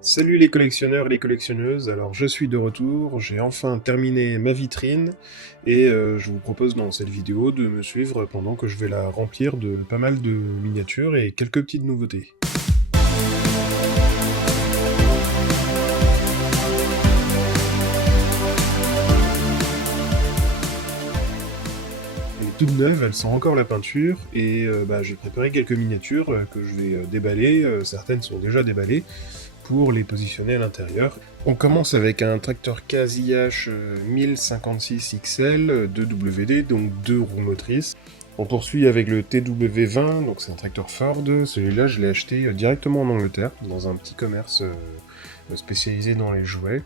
Salut les collectionneurs et les collectionneuses, alors je suis de retour, j'ai enfin terminé ma vitrine et je vous propose dans cette vidéo de me suivre pendant que je vais la remplir de pas mal de miniatures et quelques petites nouveautés. Elle est toute neuve, elle sent encore la peinture et j'ai préparé quelques miniatures que je vais déballer, certaines sont déjà déballées, pour les positionner à l'intérieur. On commence avec un tracteur KZH 1056 XL 2WD, donc 2 roues motrices. On poursuit avec le TW20, donc c'est un tracteur Ford. Celui-là, je l'ai acheté directement en Angleterre, dans un petit commerce spécialisé dans les jouets.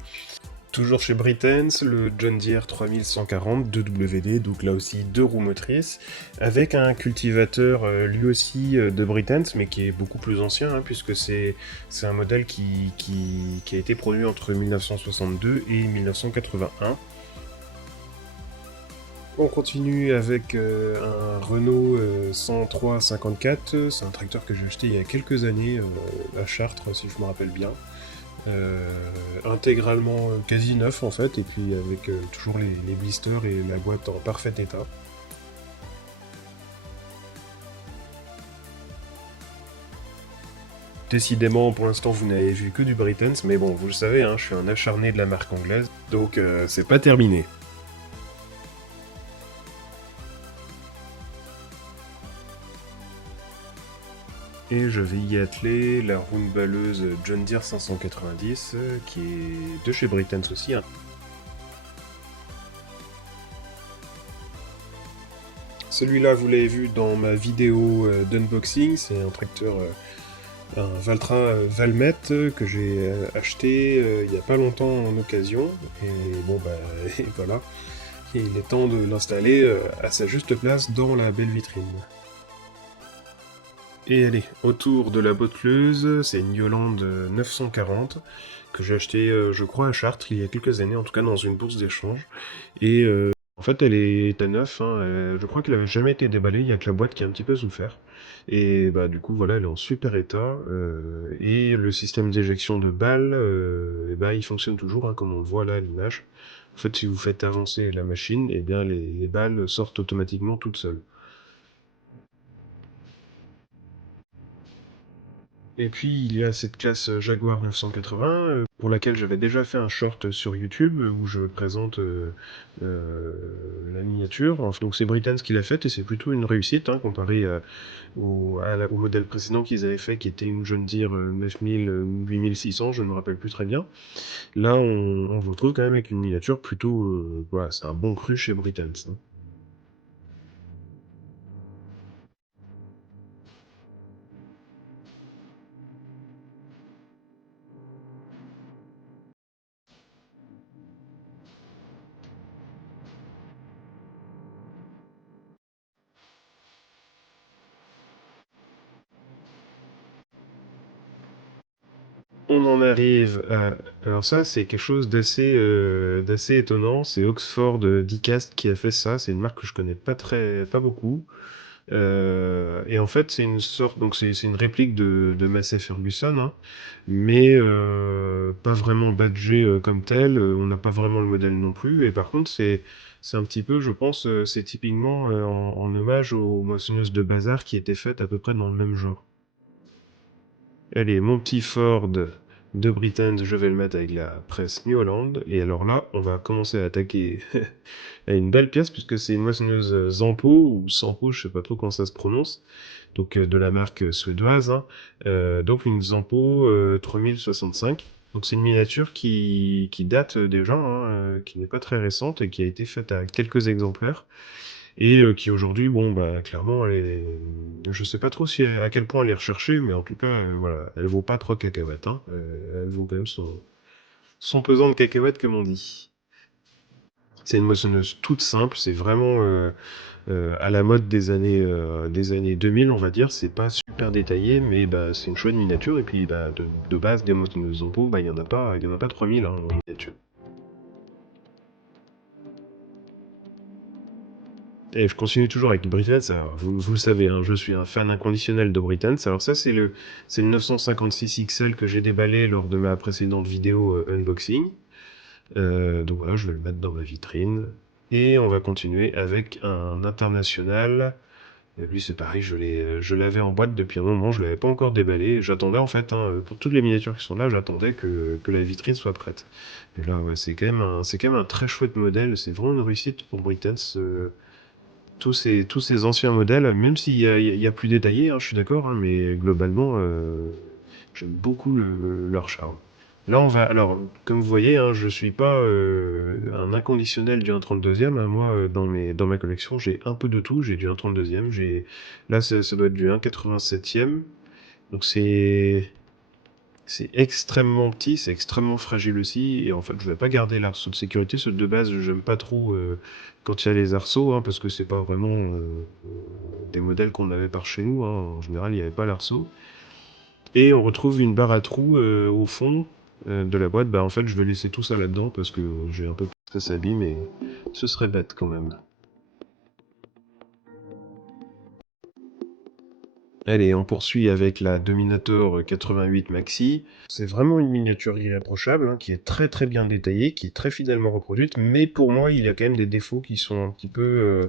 Toujours chez Brittens, le John Deere 3140 2WD, donc là aussi 2 roues motrices, avec un cultivateur lui aussi de Brittens, mais qui est beaucoup plus ancien, hein, puisque c'est un modèle qui a été produit entre 1962 et 1981. On continue avec un Renault 103-54, c'est un tracteur que j'ai acheté il y a quelques années à Chartres, si je me rappelle bien. Intégralement quasi neuf en fait, et puis avec toujours les blisters et la boîte en parfait état. Décidément, pour l'instant, vous n'avez vu que du Brittens, mais bon, vous le savez, hein, je suis un acharné de la marque anglaise, donc c'est pas terminé. Et je vais y atteler la roue balleuse John Deere 590, qui est de chez Brittens aussi, hein. Celui-là, vous l'avez vu dans ma vidéo d'unboxing, c'est un tracteur, un Valtra Valmet que j'ai acheté il n'y a pas longtemps en occasion, et bon bah et voilà, il est temps de l'installer à sa juste place dans la belle vitrine. Et allez, autour de la botteleuse, c'est une Yolande 940 que j'ai acheté, je crois, à Chartres il y a quelques années, en tout cas dans une bourse d'échange. Et en fait, elle est à neuf, hein, je crois qu'elle avait jamais été déballée, il y a que la boîte qui a un petit peu souffert. Et bah du coup, voilà, elle est en super état. Et le système d'éjection de balles, et bah, il fonctionne toujours, hein, comme on le voit là à l'image. En fait, si vous faites avancer la machine, et bien les balles sortent automatiquement toutes seules. Et puis il y a cette classe Jaguar 980 pour laquelle j'avais déjà fait un short sur YouTube où je présente euh, la miniature. Enfin, donc c'est Britanz qui l'a faite et c'est plutôt une réussite, hein, comparé au modèle précédent qu'ils avaient fait qui était une John Deere 9000 8600, je ne me rappelle plus très bien. Là on se retrouve quand même avec une miniature plutôt... voilà, c'est un bon cru chez Britanz, hein. On en arrive à... Alors ça, c'est quelque chose d'assez étonnant. C'est Oxford Diecast qui a fait ça. C'est une marque que je connais pas beaucoup. Et en fait, c'est une sorte, donc c'est une réplique de Massey Ferguson, hein, mais pas vraiment badgé comme tel. On n'a pas vraiment le modèle non plus. Et par contre, c'est un petit peu, je pense, c'est typiquement en hommage aux moissonneuses de bazar qui étaient faites à peu près dans le même genre. Allez, mon petit Ford de Britain, je vais le mettre avec la presse New Holland. Et alors là, on va commencer à attaquer à une belle pièce, puisque c'est une moissonneuse Zampo, ou Sampo, je sais pas trop comment ça se prononce, donc de la marque suédoise, hein. Donc une Zampo 3065. Donc c'est une miniature qui date déjà, hein, qui n'est pas très récente, et qui a été faite à quelques exemplaires et qui aujourd'hui, bon, bah, clairement, je sais pas trop si à quel point elle est recherchée, mais en tout cas, voilà, elle vaut pas 3 cacahuètes, hein. Elle vaut quand même son pesant de cacahuètes, comme on dit. C'est une moissonneuse toute simple, c'est vraiment à la mode des années 2000, on va dire. C'est pas super détaillé, mais bah, c'est une chouette miniature, et puis bah, de base, des moissonneuses Zonpo, bah, il y en a pas 3000 hein, en miniature. Et je continue toujours avec Britain's. Alors, vous le savez, hein, je suis un fan inconditionnel de Britain's. Alors ça, c'est le 956 XL que j'ai déballé lors de ma précédente vidéo unboxing. Donc voilà, je vais le mettre dans ma vitrine. Et on va continuer avec un international. Et lui, c'est pareil, je l'avais en boîte depuis un moment, je l'avais pas encore déballé. J'attendais en fait, hein, pour toutes les miniatures qui sont là, j'attendais que la vitrine soit prête. Et là, ouais, c'est quand même un très chouette modèle. C'est vraiment une réussite pour Britain's. Tous ces anciens modèles, même s'il y a plus détaillé, hein, je suis d'accord, hein, mais globalement, j'aime beaucoup leur charme. Là, alors, comme vous voyez, hein, je suis pas un inconditionnel du 1/32e. Hein. Moi, dans ma collection, j'ai un peu de tout. J'ai du 1/32e. Là, ça doit être du 1/87e. Donc, c'est extrêmement petit, c'est extrêmement fragile aussi, et en fait, je vais pas garder l'arceau de sécurité. Ceux de base, j'aime pas trop quand il y a les arceaux, hein, parce que c'est pas vraiment des modèles qu'on avait par chez nous. Hein. En général, il n'y avait pas l'arceau. Et on retrouve une barre à trous au fond de la boîte. Bah, en fait, je vais laisser tout ça là-dedans parce que j'ai un peu peur que ça s'abîme, et ce serait bête quand même. Allez, on poursuit avec la Dominator 88 Maxi. C'est vraiment une miniature irréprochable, hein, qui est très très bien détaillée, qui est très fidèlement reproduite, mais pour moi, il y a quand même des défauts qui sont un petit peu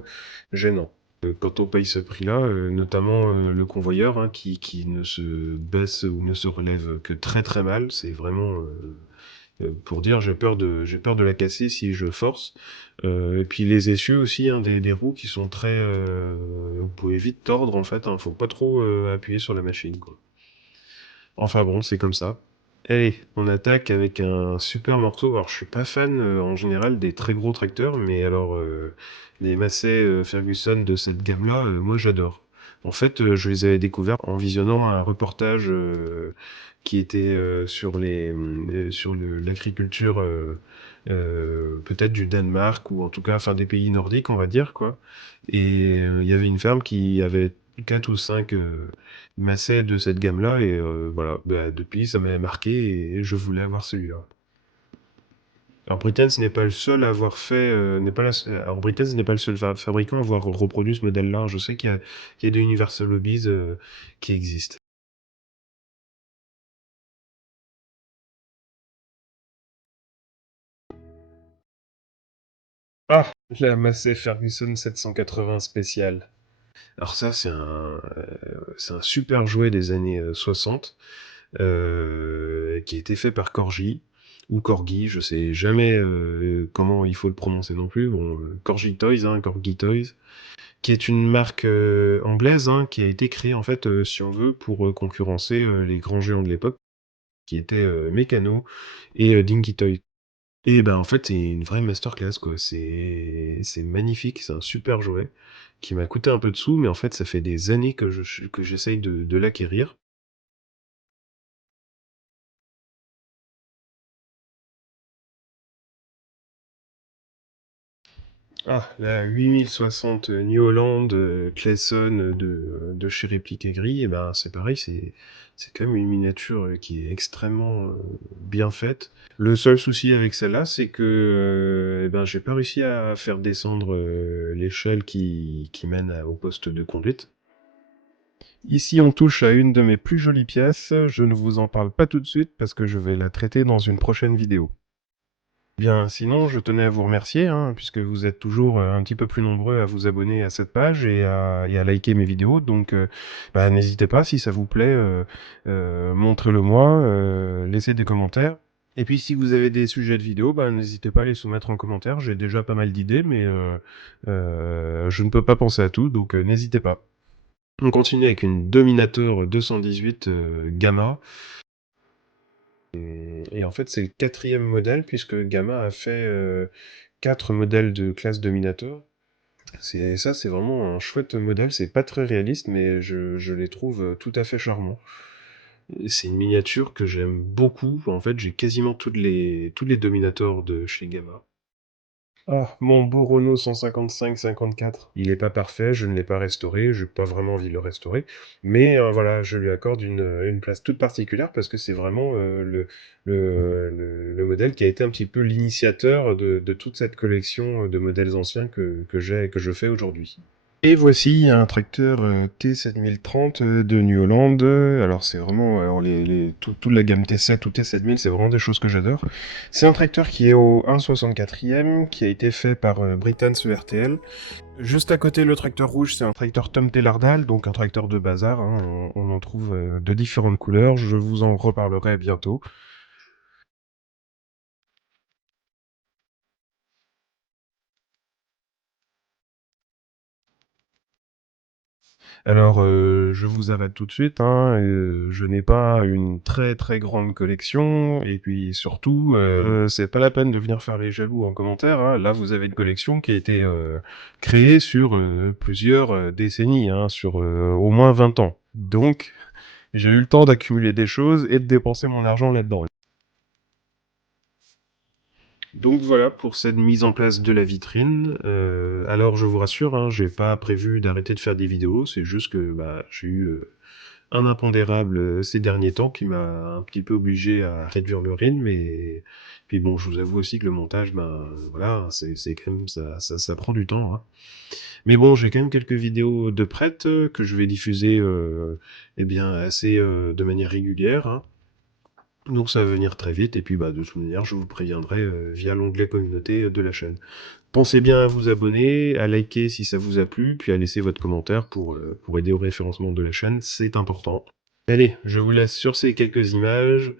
gênants. Quand on paye ce prix-là, notamment le convoyeur, hein, qui ne se baisse ou ne se relève que très très mal, c'est vraiment pour dire j'ai peur de la casser si je force. Et puis les essieux aussi, hein, des roues qui sont très... vous pouvez vite tordre en fait, hein, faut pas trop appuyer sur la machine, quoi. Enfin bon, c'est comme ça. Allez, on attaque avec un super morceau. Alors je suis pas fan en général des très gros tracteurs, mais alors les Massey Ferguson de cette gamme-là, moi j'adore. En fait, je les avais découverts en visionnant un reportage qui était sur l'agriculture peut-être du Danemark, ou en tout cas enfin des pays nordiques, on va dire quoi. Et il y avait une ferme qui avait 4 ou 5 Massey de cette gamme-là, et voilà, bah, depuis ça m'avait marqué et je voulais avoir celui-là. Alors Britain's n'est pas le seul à avoir fait, n'est pas alors Britain's n'est pas le seul fabricant à avoir reproduit ce modèle-là. Je sais qu'il y a des Universal Hobbies qui existent. Ah, la Massey Ferguson 780 spéciale. Alors ça, c'est un super jouet des années 60, qui a été fait par Corgi, ou Corgi, je sais jamais comment il faut le prononcer non plus. Bon, Corgi Toys, hein, Corgi Toys, qui est une marque anglaise, hein, qui a été créée en fait, si on veut, pour concurrencer les grands géants de l'époque, qui étaient Meccano et Dinky Toys. Et ben en fait, c'est une vraie masterclass, quoi. C'est magnifique, c'est un super jouet qui m'a coûté un peu de sous, mais en fait, ça fait des années que j'essaye de l'acquérir. Ah, la 8060 New Holland Clayson de chez Réplique Aigri, et ben c'est pareil, c'est quand même une miniature qui est extrêmement bien faite. Le seul souci avec celle-là, c'est que eh ben, j'ai pas réussi à faire descendre l'échelle qui mène au poste de conduite. Ici, on touche à une de mes plus jolies pièces. Je ne vous en parle pas tout de suite parce que je vais la traiter dans une prochaine vidéo. Bien, sinon, je tenais à vous remercier, hein, puisque vous êtes toujours un petit peu plus nombreux à vous abonner à cette page et à liker mes vidéos. Donc, bah, n'hésitez pas, si ça vous plaît, montrez-le moi, laissez des commentaires. Et puis, si vous avez des sujets de vidéos, bah, n'hésitez pas à les soumettre en commentaire. J'ai déjà pas mal d'idées, mais je ne peux pas penser à tout, donc n'hésitez pas. On continue avec une Dominator 218 Gamma. Et en fait, c'est le quatrième modèle, puisque Gamma a fait 4 modèles de classe Dominator. C'est vraiment un chouette modèle. C'est pas très réaliste, mais je les trouve tout à fait charmants. C'est une miniature que j'aime beaucoup. En fait, j'ai quasiment tous les Dominators de chez Gamma. Ah, mon beau Renault 155-54. Il est pas parfait, je ne l'ai pas restauré, j'ai pas vraiment envie de le restaurer, mais voilà, je lui accorde une place toute particulière parce que c'est vraiment le modèle qui a été un petit peu l'initiateur de toute cette collection de modèles anciens que je fais aujourd'hui. Et voici un tracteur T7030 de New Holland. Alors c'est vraiment alors toute la gamme T7 ou T7000, c'est vraiment des choses que j'adore. C'est un tracteur qui est au 1,64e, qui a été fait par Britann ERTL. Juste à côté, le tracteur rouge, c'est un tracteur Tom Taylor Dahl, donc un tracteur de bazar, hein. On en trouve de différentes couleurs. Je vous en reparlerai bientôt. Alors, je vous arrête tout de suite, hein, je n'ai pas une très très grande collection, et puis surtout, c'est pas la peine de venir faire les jaloux en commentaire, hein. Là, vous avez une collection qui a été créée sur plusieurs décennies, hein, sur au moins 20 ans. Donc, j'ai eu le temps d'accumuler des choses et de dépenser mon argent là-dedans. Donc voilà pour cette mise en place de la vitrine. Alors je vous rassure, hein, j'ai pas prévu d'arrêter de faire des vidéos, c'est juste que bah, j'ai eu un impondérable ces derniers temps qui m'a un petit peu obligé à réduire le rythme. Et puis bon, je vous avoue aussi que le montage, ben voilà, c'est quand même ça prend du temps, hein. Mais bon, j'ai quand même quelques vidéos de prêtes que je vais diffuser eh bien assez de manière régulière, hein. Donc ça va venir très vite, et puis bah, de toute manière, je vous préviendrai via l'onglet communauté de la chaîne. Pensez bien à vous abonner, à liker si ça vous a plu, puis à laisser votre commentaire pour aider au référencement de la chaîne, c'est important. Allez, je vous laisse sur ces quelques images.